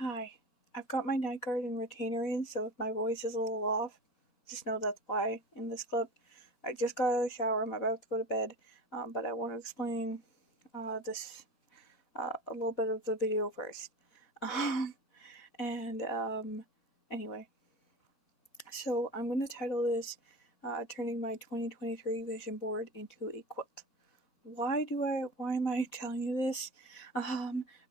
Hi, I've got my night guard and retainer in, so if my voice is a little off, just know that's why in this clip. I just got out of the shower, I'm about to go to bed, but I want to explain this a little bit of the video first. And anyway, so I'm going to title this Turning My 2023 Vision Board into a Quilt. Why am I telling you this?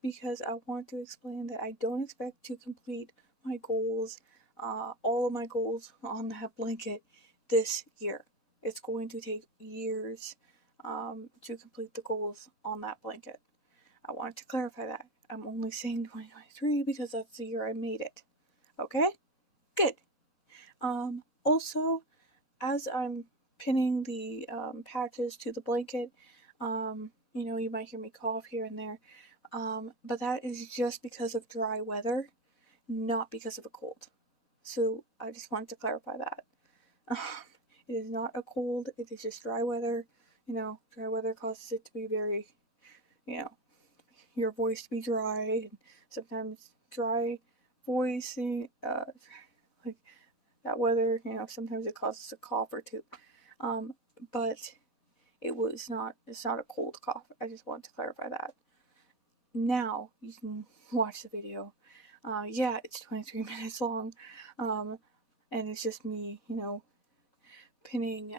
Because I want to explain that I don't expect to complete my goals, all of my goals on that blanket this year. It's going to take years to complete the goals on that blanket. I want to clarify that. I'm only saying 2023 because that's the year I made it. Okay? Good. Also, as I'm pinning the patches to the blanket, you might hear me cough here and there, but that is just because of dry weather, not because of a cold. So I just wanted to clarify that. It is not a cold, it is just dry weather. Dry weather causes it to be very, your voice to be dry, and sometimes dry voicing, like that weather, sometimes it causes a cough or two. But it's not a cold cough. I just want to clarify that. Now you can watch the video. Yeah, it's 23 minutes long, and it's just me, pinning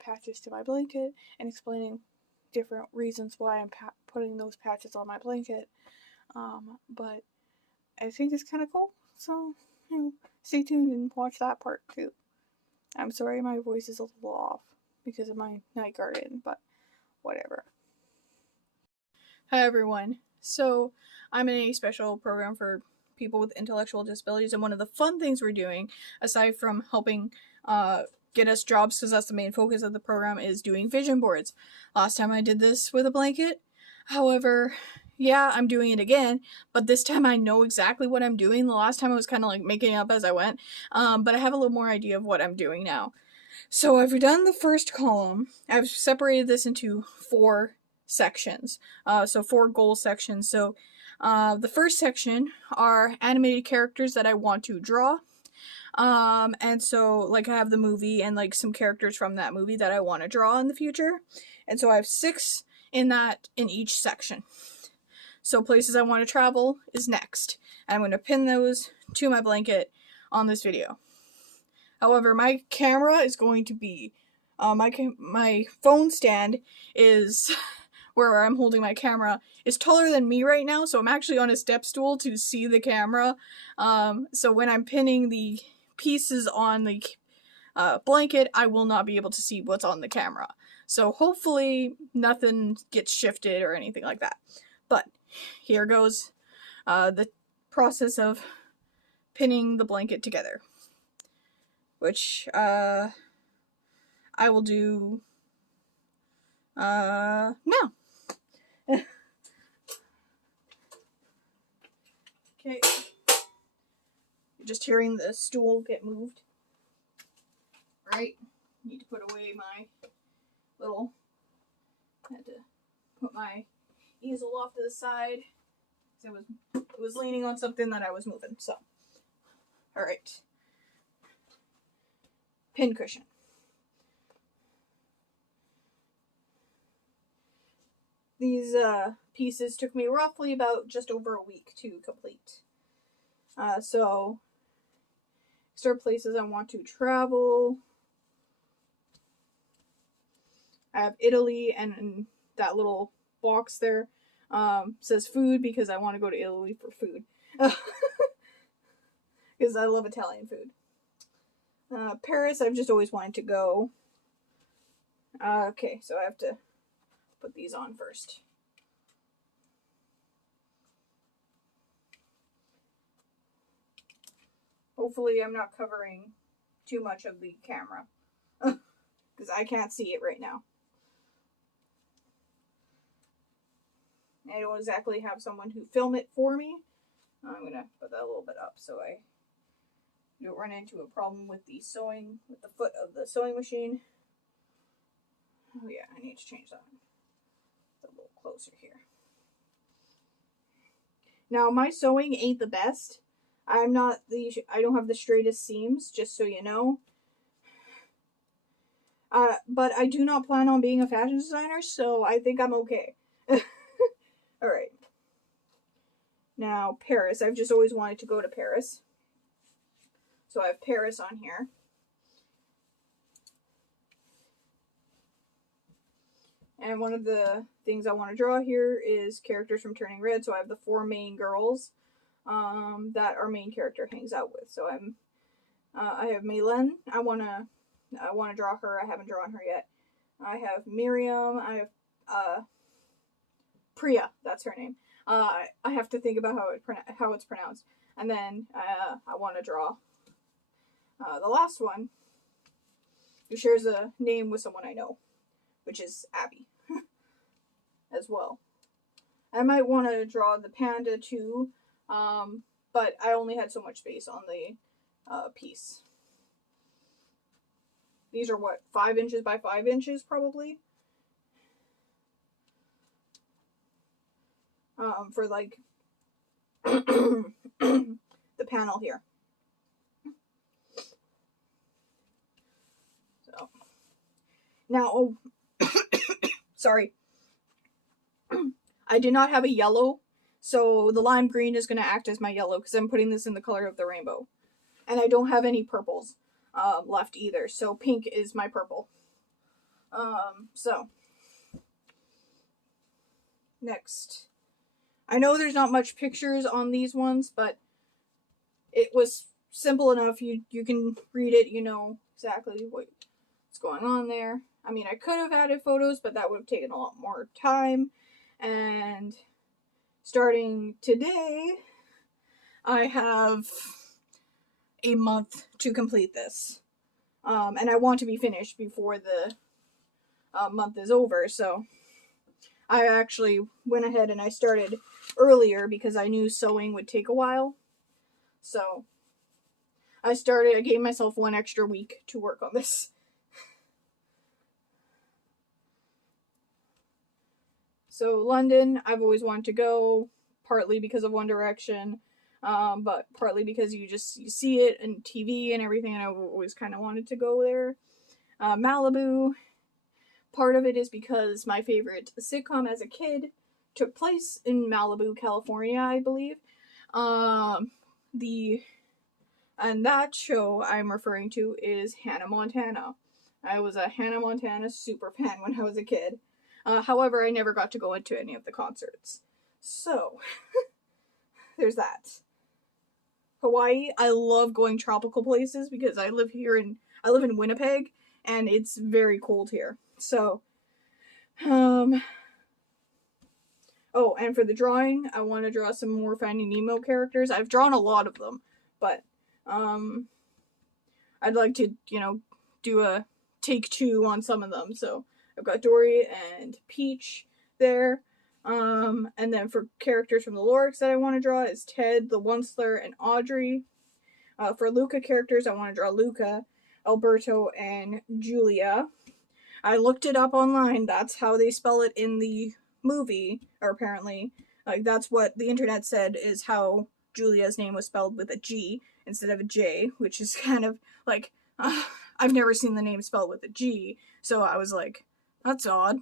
patches to my blanket and explaining different reasons why I'm putting those patches on my blanket. But I think it's kind of cool, so stay tuned and watch that part too. I'm sorry my voice is a little off because of my night garden, but whatever. Hi everyone. So I'm in a special program for people with intellectual disabilities, and one of the fun things we're doing, aside from helping get us jobs, because that's the main focus of the program, is doing vision boards. Last time I did this with a blanket. However, yeah, I'm doing it again, but this time I know exactly what I'm doing. The last time I was kind of like making it up as I went, but I have a little more idea of what I'm doing now. So I've done the first column. I've separated this into 4 sections. So 4 goal sections. So the first section are animated characters that I want to draw. And so like I have the movie and like some characters from that movie that I want to draw in the future. And so I have 6 in each section. So places I want to travel is next. I'm going to pin those to my blanket on this video. However, my camera is going to be, my phone stand is, where I'm holding my camera, is taller than me right now, so I'm actually on a step stool to see the camera. So when I'm pinning the pieces on the blanket, I will not be able to see what's on the camera. So hopefully nothing gets shifted or anything like that. But here goes the process of pinning the blanket together, which I will do now. Okay. You're just hearing the stool get moved. Right? Need to put away my little, had to put my easel off to the side. It was leaning on something that I was moving, so. Alright. Pin cushion. These pieces took me roughly about just over a week to complete. So, start places I want to travel. I have Italy, and that little box there says food because I want to go to Italy for food. Because I love Italian food. Paris, I've just always wanted to go. Okay, so I have to put these on first. Hopefully I'm not covering too much of the camera, because I can't see it right now. I don't exactly have someone who film it for me. I'm going to put that a little bit up so I don't run into a problem with the foot of the sewing machine. Oh yeah, I need to change that. A little closer here. Now, my sewing ain't the best. I don't have the straightest seams, just so you know. But I do not plan on being a fashion designer, so I think I'm okay. Alright. Now, Paris. I've just always wanted to go to Paris. So I have Paris on here. And one of the things I want to draw here is characters from Turning Red. So I have the 4 main girls that our main character hangs out with. So I have Maylen. I wanna draw her. I haven't drawn her yet. I have Miriam. I have Priya. That's her name. I have to think about how it's pronounced. And then I want to draw the last one, who shares a name with someone I know, which is Abby, as well. I might want to draw the panda too, but I only had so much space on the piece. These are what, 5 inches by 5 inches probably? For like the panel here. So now, sorry, I did not have a yellow, so the lime green is going to act as my yellow because I'm putting this in the color of the rainbow, and I don't have any purples left either, so pink is my purple. So next, I know there's not much pictures on these ones, but it was simple enough. You can read it, you know exactly what's going on there. I mean, I could have added photos, but that would have taken a lot more time. And starting today, I have a month to complete this. And I want to be finished before the month is over, so I actually went ahead and I started earlier because I knew sewing would take a while. So I gave myself 1 extra week to work on this. So London, I've always wanted to go, partly because of One Direction, but partly because you see it in TV and everything, and I've always kind of wanted to go there. Malibu, part of it is because my favorite sitcom as a kid took place in Malibu, California, I believe. And that show I'm referring to is Hannah Montana. I was a Hannah Montana super fan when I was a kid. However, I never got to go into any of the concerts. So, there's that. Hawaii, I love going tropical places because I live in Winnipeg, and it's very cold here. So, oh, and for the drawing, I want to draw some more Finding Nemo characters. I've drawn a lot of them, but, I'd like to, do a take 2 on some of them, so I've got Dory and Peach there. And then for characters from the Lorix that I want to draw is Ted, the Onceler, and Audrey. For Luca characters, I want to draw Luca, Alberto, and Julia. I looked it up online. That's how they spell it in the movie, or apparently. Like, that's what the internet said is how Julia's name was spelled, with a G instead of a J, which is kind of like, I've never seen the name spelled with a G, so I was like, that's odd.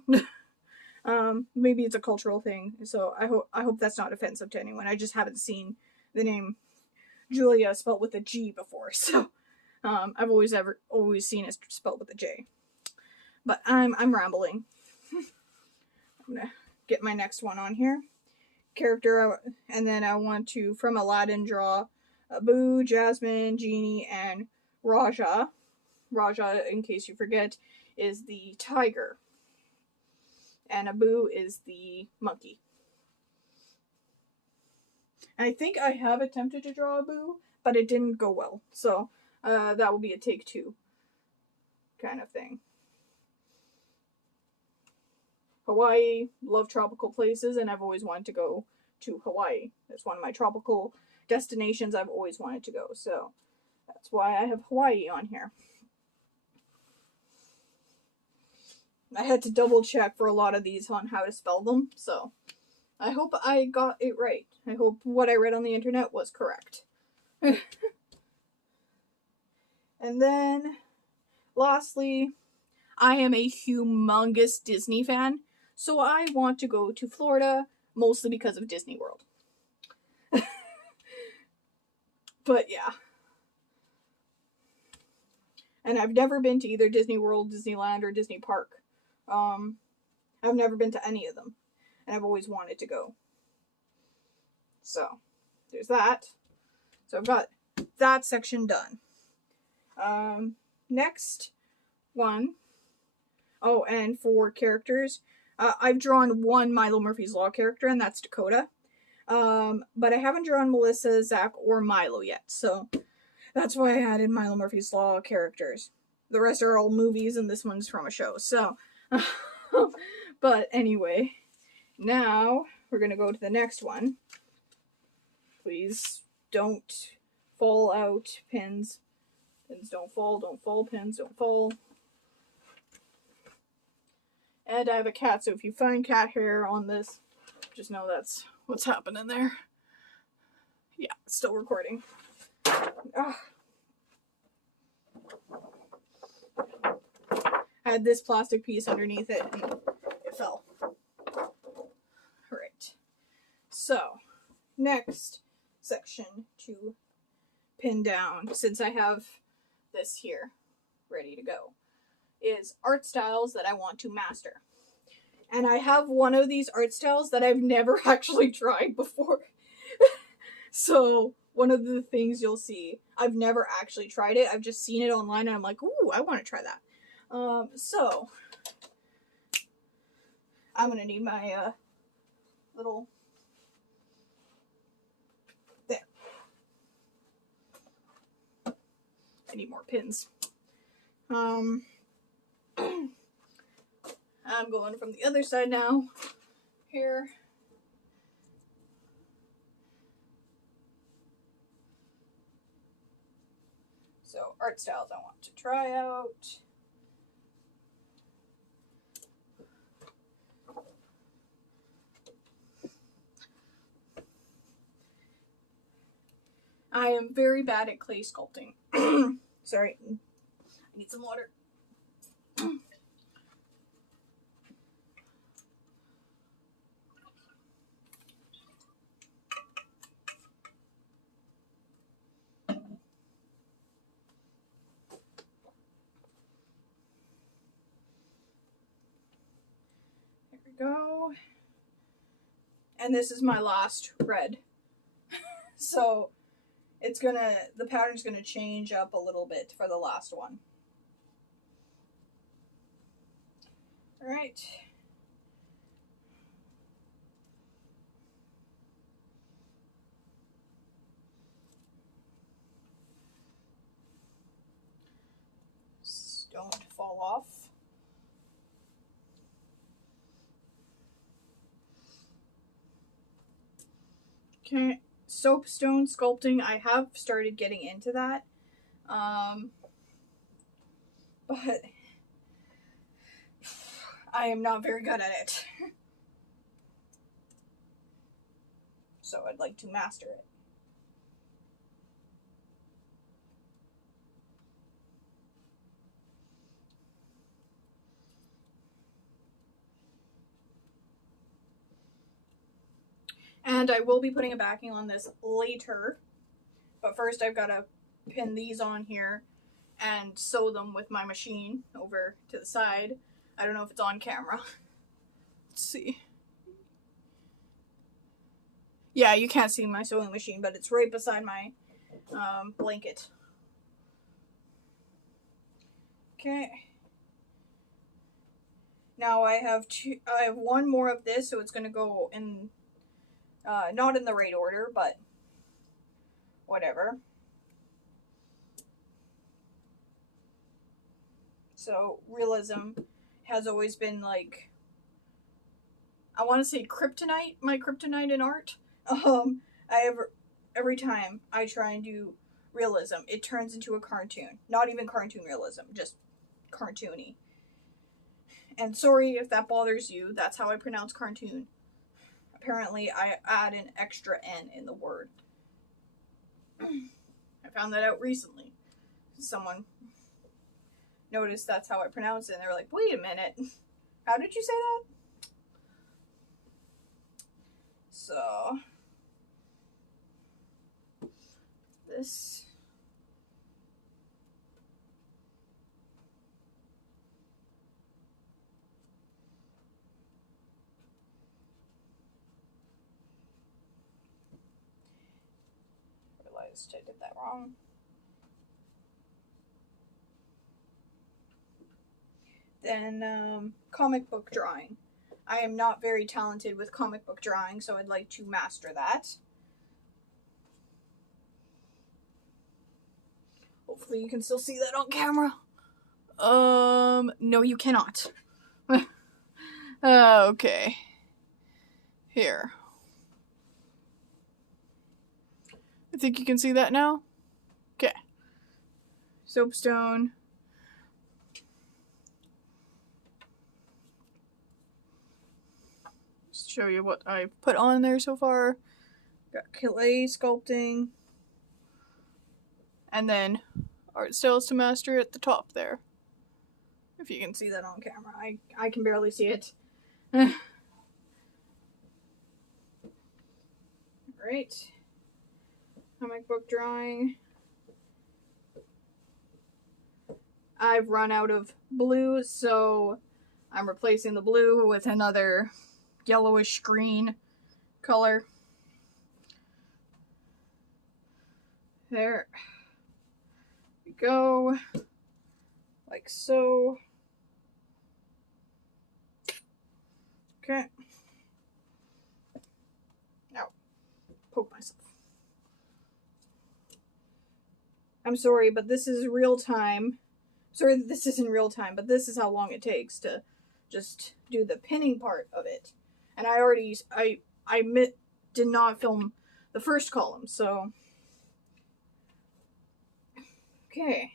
Maybe it's a cultural thing, so I hope that's not offensive to anyone. I just haven't seen the name Julia spelled with a G before, so I've always seen it spelled with a J. But I'm rambling. I'm gonna get my next one on here. Character, and then I want to, from Aladdin, draw Abu, Jasmine, Genie, and Raja. Raja, in case you forget, is the tiger. And Abu is the monkey. I think I have attempted to draw Abu, but it didn't go well. So that will be a take 2 kind of thing. Hawaii, love tropical places, and I've always wanted to go to Hawaii. It's one of my tropical destinations I've always wanted to go, so that's why I have Hawaii on here. I had to double check for a lot of these on how to spell them, so I hope I got it right. I hope what I read on the internet was correct. And then, lastly, I am a humongous Disney fan, so I want to go to Florida, mostly because of Disney World. But yeah. And I've never been to either Disney World, Disneyland, or Disney Park. I've never been to any of them, and I've always wanted to go. So, there's that. So I've got that section done. Next one. Oh, and for characters, I've drawn one Milo Murphy's Law character, and that's Dakota. But I haven't drawn Melissa, Zach, or Milo yet, so that's why I added Milo Murphy's Law characters. The rest are all movies, and this one's from a show, so. But anyway, now we're gonna go to the next one. Please don't fall out, pins. Pins don't fall, pins don't fall. And I have a cat, so if you find cat hair on this, just know that's what's happening there. Yeah, it's still recording. I had this plastic piece underneath it and it fell. Alright. So, next section to pin down, since I have this here ready to go, is art styles that I want to master. And I have one of these art styles that I've never actually tried before. So, one of the things you'll see, I've never actually tried it. I've just seen it online and I'm like, ooh, I want to try that. So, I'm going to need my little... There. I need more pins. I'm going from the other side now. Here. So, art styles I want to try out. I am very bad at clay sculpting. Sorry. I need some water. There we go. And this is my last red. So the pattern's gonna change up a little bit for the last one. Alright. Don't fall off. Okay, soapstone sculpting, I have started getting into that. But I am not very good at it. So I'd like to master it. And I will be putting a backing on this later. But first I've got to pin these on here and sew them with my machine over to the side. I don't know if it's on camera. Let's see. Yeah, you can't see my sewing machine, but it's right beside my blanket. Okay. Now I have one more of this, so it's going to go in, not in the right order, but whatever. So, realism has always been like, I want to say kryptonite, my kryptonite in art. Every time I try and do realism, it turns into a cartoon. Not even cartoon realism, just cartoony. And sorry if that bothers you, that's how I pronounce cartoon, apparently I add an extra N in the word. I found that out recently. Someone noticed that's how I pronounce it, and they were like, wait a minute, how did you say that? So, this... realized I did that wrong. Then, comic book drawing. I am not very talented with comic book drawing, so I'd like to master that. Hopefully you can still see that on camera. No you cannot. Okay. Here. I think you can see that now? Okay. Soapstone. Just show you what I've put on there so far. Got clay sculpting. And then art styles to master at the top there. If you can see that on camera. I can barely see it. Alright. Comic book drawing. I've run out of blue, so I'm replacing the blue with another yellowish green color. There we go. Like so. Okay. Now, poke myself. I'm sorry, but this is real time. Sorry that this isn't real time, but this is how long it takes to just do the pinning part of it. And I did not film the first column, so. Okay.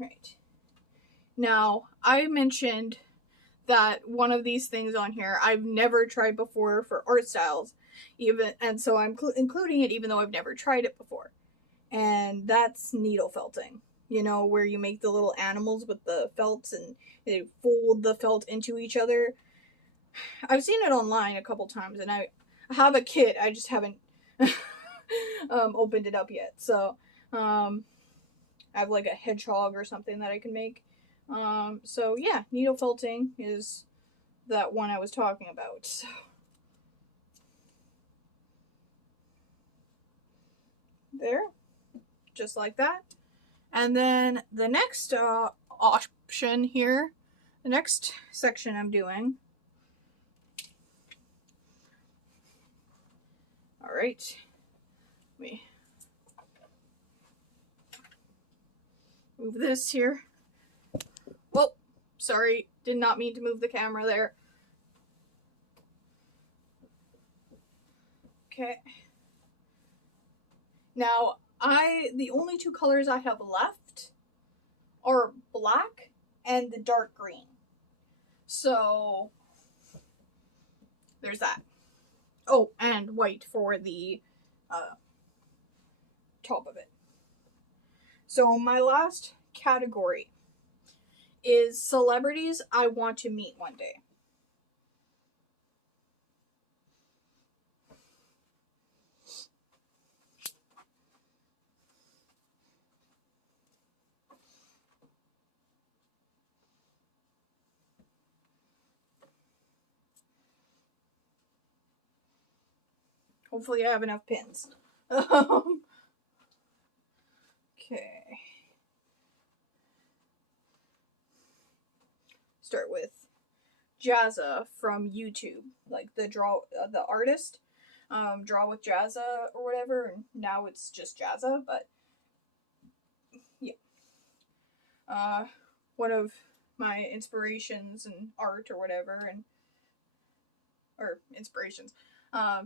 Right. Now, I mentioned that one of these things on here I've never tried before for art styles, and so I'm including it even though I've never tried it before. And that's needle felting. You know, where you make the little animals with the felts and they fold the felt into each other. I've seen it online a couple times, and I have a kit. I just haven't opened it up yet. So I have like a hedgehog or something that I can make. So yeah, needle felting is that one I was talking about. So. There, just like that. And then the next option here, the next section I'm doing. All right, let me move this here. Whoa, sorry, did not mean to move the camera there. Okay. Now, the only two colors I have left are black and the dark green. So, there's that. Oh, and white for the top of it. So, my last category is celebrities I want to meet one day. Hopefully I have enough pins. Okay. Start with Jazza from YouTube, like the artist, Draw with Jazza or whatever, and now it's just Jazza, but yeah. One of my inspirations in art or whatever, or inspirations,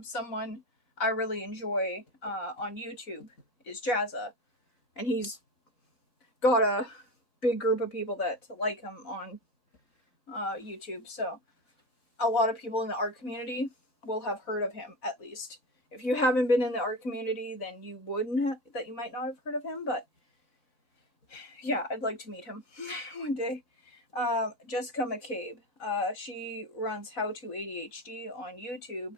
someone I really enjoy on YouTube is Jazza, and he's got a big group of people that like him on YouTube, so a lot of people in the art community will have heard of him, at least. If you haven't been in the art community, then you might not have heard of him, but yeah, I'd like to meet him one day. Jessica McCabe. She runs How to ADHD on YouTube,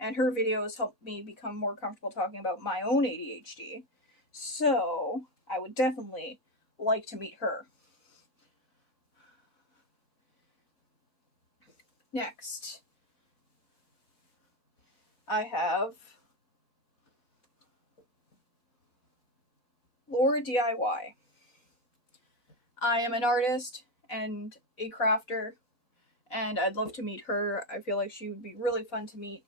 and her videos help me become more comfortable talking about my own ADHD. So, I would definitely like to meet her. Next, I have Laura DIY. I am an artist and a crafter, and I'd love to meet her. I feel like she would be really fun to meet.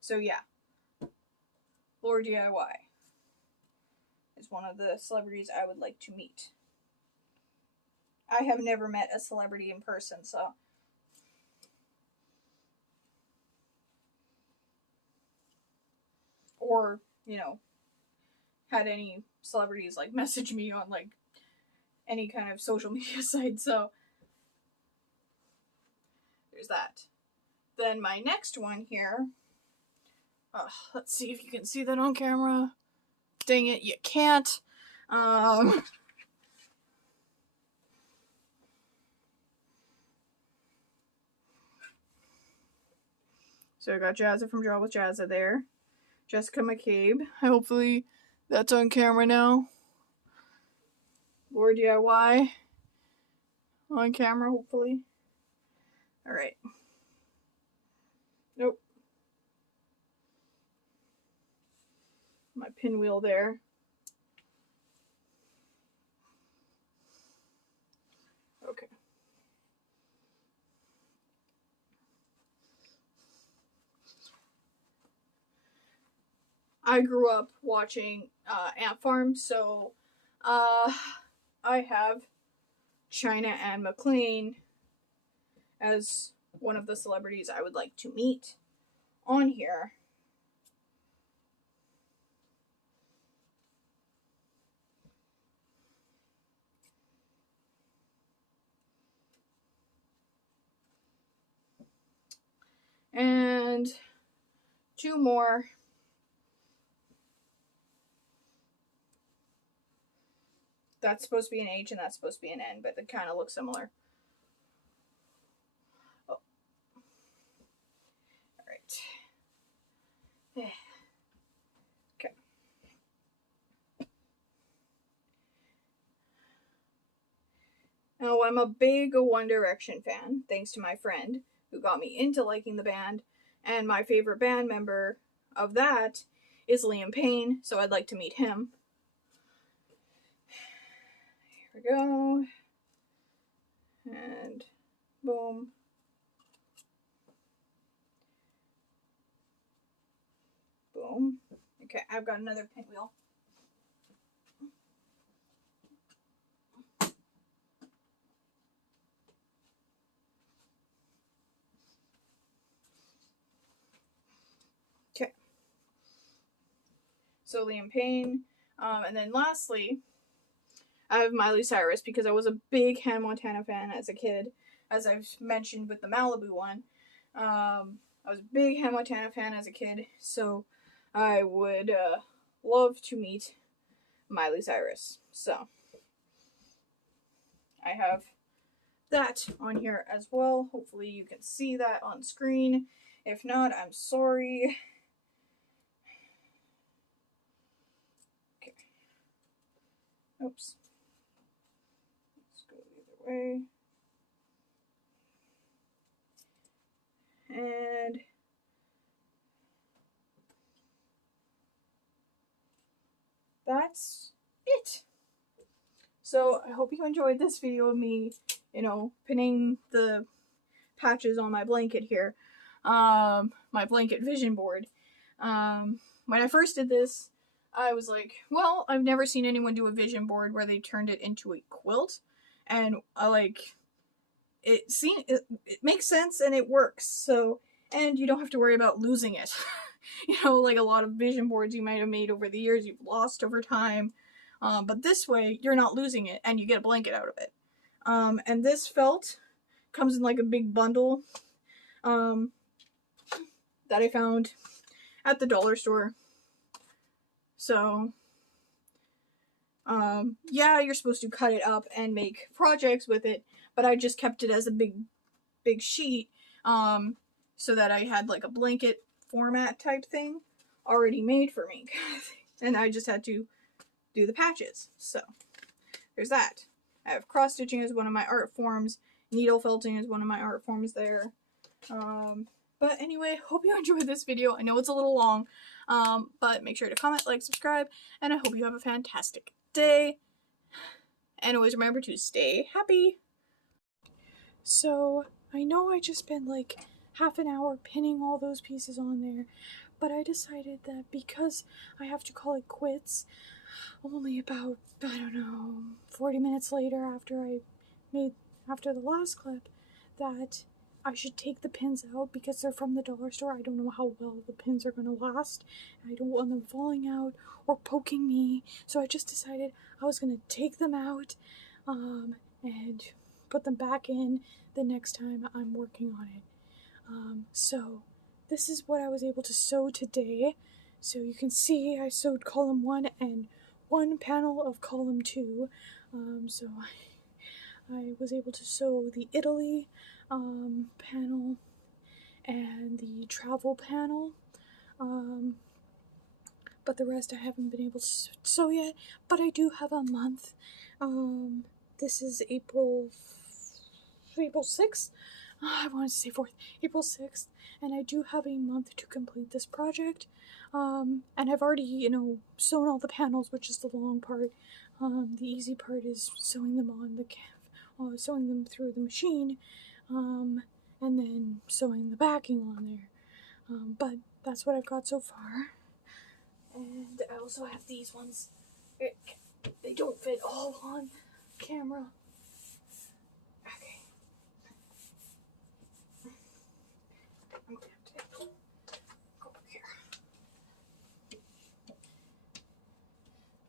So yeah, Laura DIY is one of the celebrities I would like to meet. I have never met a celebrity in person, so or, you know, had any celebrities like message me on like any kind of social media site, so there's that. Then my next one here, let's see if you can see that on camera. Dang it, you can't. So I got Jazza from Draw with Jazza there. Jessica McCabe. Hopefully that's on camera now. Laura DIY on camera, hopefully. Alright. Nope. My pinwheel there. Okay. I grew up watching Ant Farm, so I have China Anne McClain as one of the celebrities I would like to meet on here. And two more. That's supposed to be an H and that's supposed to be an N, but they kind of look similar. Oh. Alright. Okay. Now, I'm a big One Direction fan, thanks to my friend who got me into liking the band, and my favorite band member of that is Liam Payne, so I'd like to meet him. Here we go. And boom. Boom. Okay, I've got another pinwheel. Okay. So Liam Payne. And then lastly, I have Miley Cyrus because I was a big Hannah Montana fan as a kid, as I've mentioned with the Malibu one. I was a big Hannah Montana fan as a kid, so I would love to meet Miley Cyrus. So I have that on here as well. Hopefully you can see that on screen. If not, I'm sorry. Okay. Oops. Let's go the other way. And that's it. So I hope you enjoyed this video of me, pinning the patches on my blanket here. My blanket vision board. When I first did this, I was like, well, I've never seen anyone do a vision board where they turned it into a quilt. And it makes sense and it works. So, and you don't have to worry about losing it. Like a lot of vision boards you might have made over the years, you've lost over time. But this way, you're not losing it and you get a blanket out of it. And this felt comes in like a big bundle. that I found at the dollar store. So, yeah, you're supposed to cut it up and make projects with it, but I just kept it as a big sheet, so that I had like a blanket format type thing already made for me. And I just had to do the patches. So, there's that. I have cross stitching as one of my art forms. Needle felting is one of my art forms there. But anyway, hope you enjoyed this video. I know it's a little long, but make sure to comment, like, subscribe, and I hope you have a fantastic day. And always remember to stay happy. So, I know I just spent like half an hour pinning all those pieces on there, but I decided that because I have to call it quits only about, I don't know, 40 minutes later after the last clip, that I should take the pins out because they're from the dollar store. I don't know how well the pins are going to last. I don't want them falling out or poking me. So I just decided I was going to take them out and put them back in the next time I'm working on it. So this is what I was able to sew today. So you can see I sewed column 1 and one panel of column 2. So I was able to sew the Italy panel and the travel panel, but the rest I haven't been able to sew yet, but I do have a month. This is April 6th. I wanted to say 4th, April 6th, and I do have a month to complete this project. And I've already, sewn all the panels, which is the long part. The easy part is sewing them on the sewing them through the machine, and then sewing the backing on there. But that's what I've got so far. And I also have these ones. They don't fit all on camera. Okay. I'm gonna have to go over here.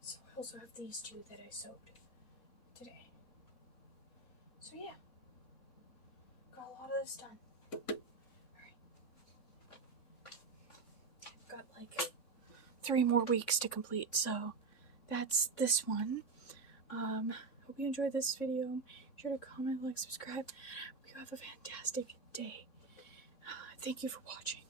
So I also have these two that I sewed today. So yeah, got a lot of this done. Alright. I've got like 3 more weeks to complete, so that's this one. Hope you enjoyed this video. Be sure to comment, like, subscribe. Hope you have a fantastic day. Thank you for watching.